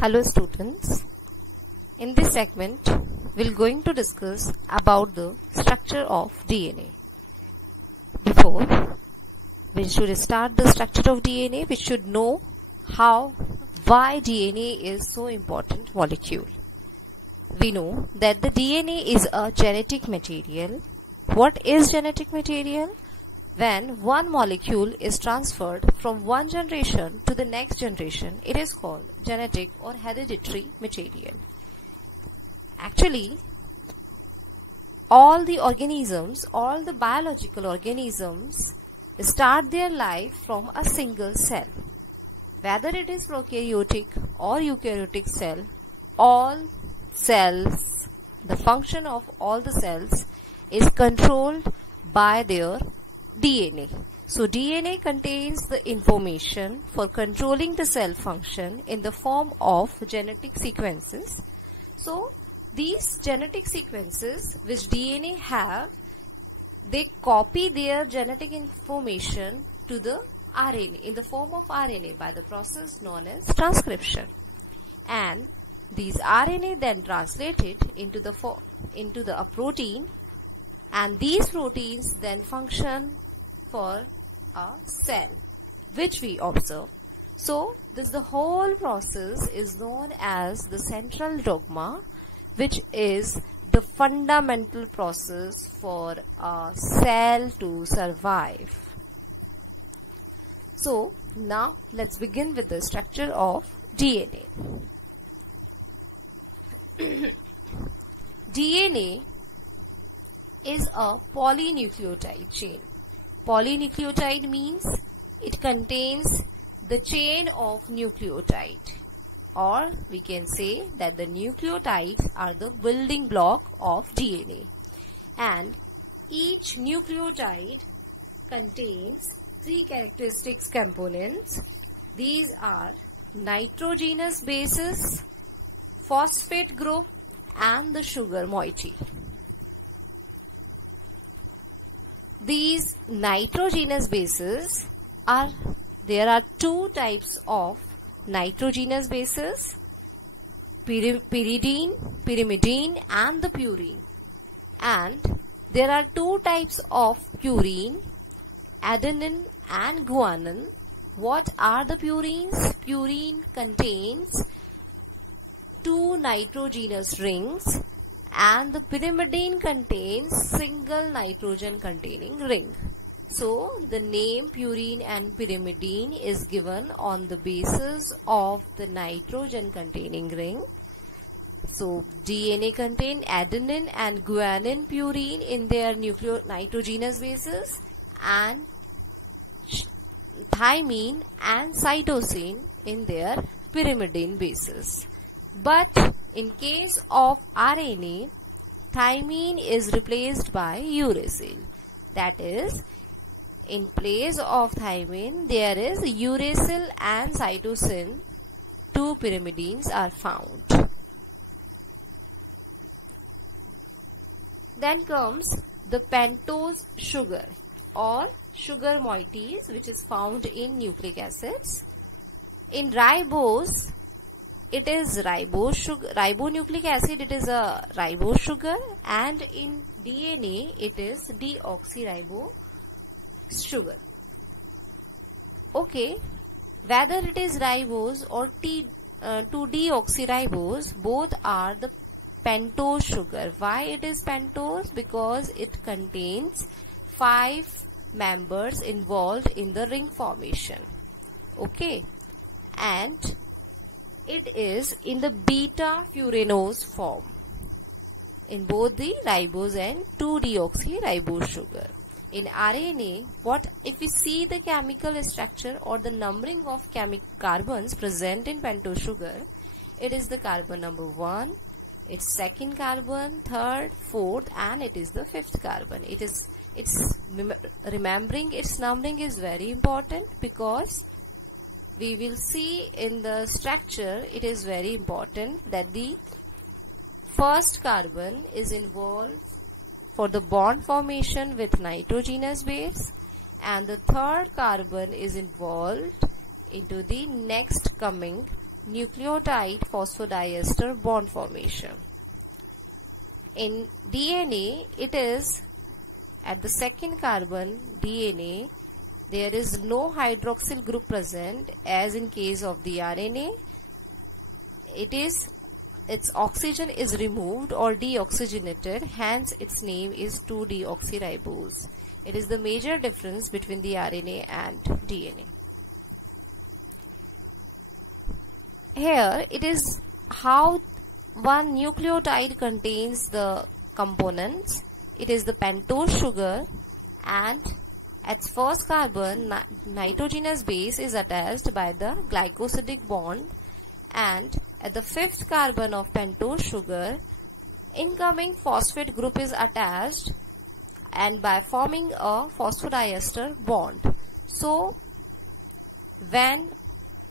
Hello students, in this segment we're going to discuss about the structure of DNA. Before we should start the structure of DNA, we should know why DNA is so important molecule. We know that the DNA is a genetic material. What is genetic material? When one molecule is transferred from one generation to the next generation, it is called genetic or hereditary material. Actually, all the biological organisms start their life from a single cell. Whether it is prokaryotic or eukaryotic cell, all cells, the function of all the cells is controlled by their DNA. So DNA contains the information for controlling the cell function in the form of genetic sequences. So these genetic sequences which DNA have, they copy their genetic information to the RNA in the form of RNA by the process known as transcription. And these RNA then translated into a protein, and these proteins then function for a cell which we observe. So the whole process is known as the central dogma, which is the fundamental process for a cell to survive. So now let's begin with the structure of DNA. DNA is a polynucleotide chain. Polynucleotide means it contains the chain of nucleotide, or we can say that the nucleotides are the building block of DNA, and each nucleotide contains three characteristic components. These are nitrogenous bases, phosphate group, and the sugar moiety. These nitrogenous bases there are two types of nitrogenous bases, pyridine and the purine. And there are two types of purine, adenine and guanine. What are the purines? Purine contains two nitrogenous rings, and the pyrimidine contains single nitrogen containing ring. So the name purine and pyrimidine is given on the basis of the nitrogen containing ring. So DNA contain adenine and guanine purine in their nitrogenous bases, and thymine and cytosine in their pyrimidine bases. But in case of RNA, thymine is replaced by uracil. That is, in place of thymine, there is uracil and cytosine. Two pyrimidines are found. Then comes the pentose sugar or sugar moieties, which is found in nucleic acids. In ribose, it is ribonucleic acid, it is a ribose sugar, and in DNA it is deoxyribose sugar. Okay, whether it is ribose or 2-deoxyribose, both are the pentose sugar. Why it is pentose? Because it contains 5 members involved in the ring formation. Okay, and it is in the beta furanose form in both the ribose and 2-deoxyribose sugar. In RNA, if we see the chemical structure or the numbering of carbons present in pentose sugar, it is the carbon number 1, its second carbon, third, fourth, and it is the fifth carbon. Remembering its numbering is very important, because we will see in the structure it is very important that the first carbon is involved for the bond formation with nitrogenous base, and the third carbon is involved into the next coming nucleotide phosphodiester bond formation. In DNA, it is at the second carbon DNA, there is no hydroxyl group present as in case of the RNA. Its oxygen is removed or deoxygenated, hence its name is 2-deoxyribose. It is the major difference between the RNA and DNA. Here it is how one nucleotide contains the components. It is the pentose sugar, and at first carbon nitrogenous base is attached by the glycosidic bond, and at the fifth carbon of pentose sugar incoming phosphate group is attached and by forming a phosphodiester bond. So when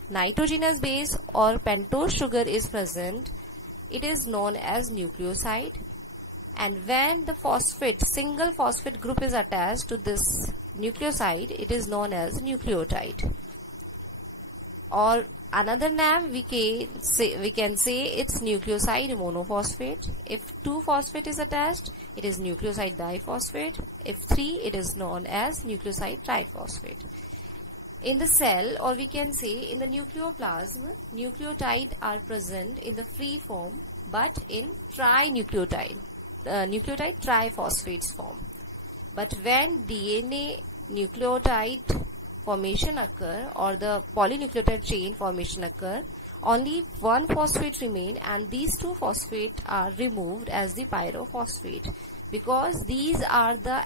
nitrogenous base or pentose sugar is present, it is known as nucleoside, and when the single phosphate group is attached to this nucleoside, it is known as nucleotide. Or another name we can say it's nucleoside monophosphate. If 2-phosphate is attached, it is nucleoside diphosphate. If 3, it is known as nucleoside triphosphate. In the cell, or we can say in the nucleoplasm, nucleotide are present in the free form but in nucleotide triphosphates form. But when DNA nucleotide formation occur or the polynucleotide chain formation occur, only one phosphate remain and these 2 phosphates are removed as the pyrophosphate, because these are the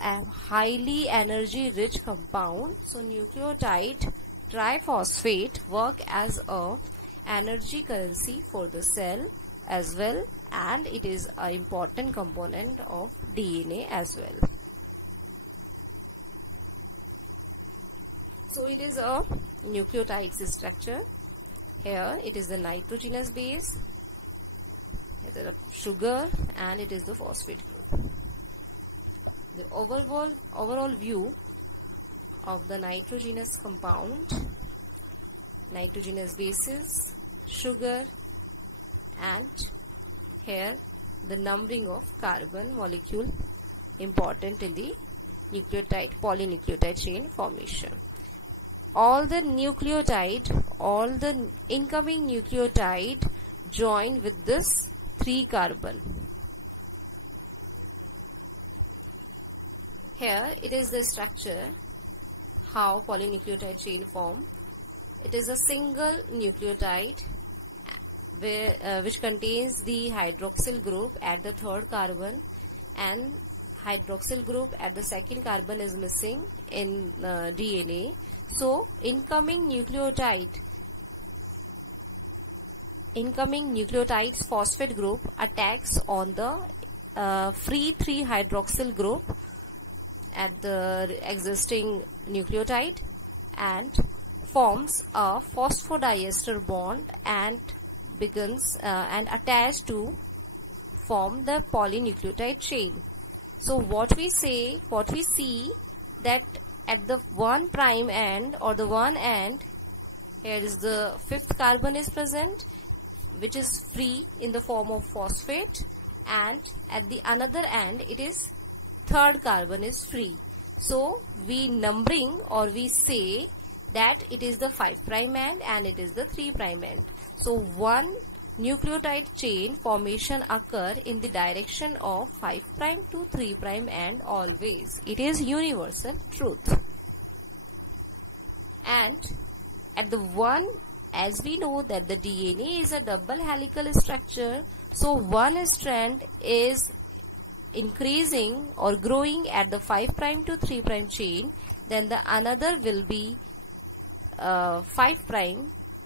highly energy rich compound. So nucleotide triphosphate work as a energy currency for the cell as well, and it is an important component of DNA as well. So it is a nucleotide structure. Here it is the nitrogenous base, it is a sugar, and it is the phosphate group. The overall view of the nitrogenous compound, nitrogenous bases, sugar, and here the numbering of carbon molecule important in the polynucleotide chain formation. All the incoming nucleotide join with this 3 carbon. Here it is the structure how polynucleotide chain form. It is a single nucleotide which contains the hydroxyl group at the 3rd carbon, and hydroxyl group at the 2nd carbon is missing in DNA. So incoming nucleotide's phosphate group attacks on the free 3-hydroxyl group at the existing nucleotide and forms a phosphodiester bond and begins and attach to form the polynucleotide chain. So what we see that at the 1' end or the 1 end, here is the 5th carbon is present, which is free in the form of phosphate, and at the another end it is 3rd carbon is free. So we numbering or we say that it is the 5' end and it is the 3' end. So one nucleotide chain formation occur in the direction of 5' to 3' end always. It is universal truth. And at the as we know that the DNA is a double helical structure, so one strand is increasing or growing at the 5' to 3' chain, then the another will be 5'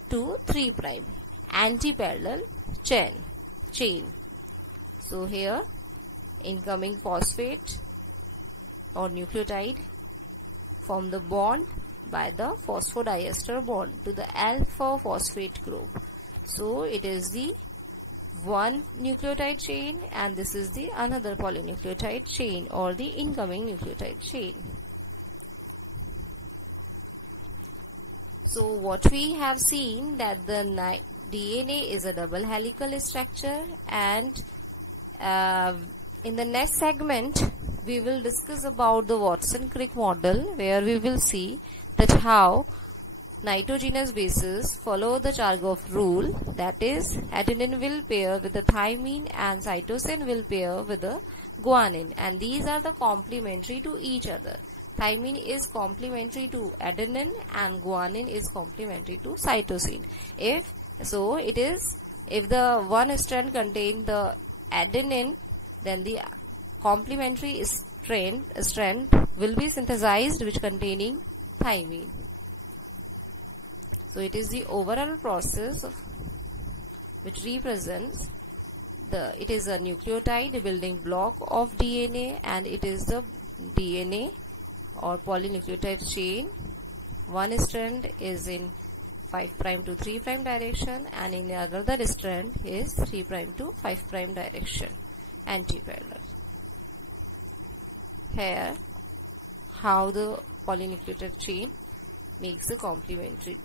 to 3', anti-parallel chain. So here incoming phosphate or nucleotide form the bond by the phosphodiester bond to the alpha phosphate group. So it is the one nucleotide chain and this is the another polynucleotide chain or the incoming nucleotide chain. So what we have seen that the DNA is a double helical structure, and in the next segment we will discuss about the Watson-Crick model, where we will see that how nitrogenous bases follow the Chargaff rule, that is adenine will pair with the thymine and cytosine will pair with the guanine, and these are the complementary to each other. Thymine is complementary to adenine and guanine is complementary to cytosine. If the one strand contains the adenine, then the complementary strand will be synthesized which containing thymine. So it is the overall process which represents it is a nucleotide building block of DNA, and it is the DNA or polynucleotide chain. One strand is in 5' to 3' direction, and in another strand is 3' to 5' direction, antiparallel. Here how the polynucleotide chain makes the complementary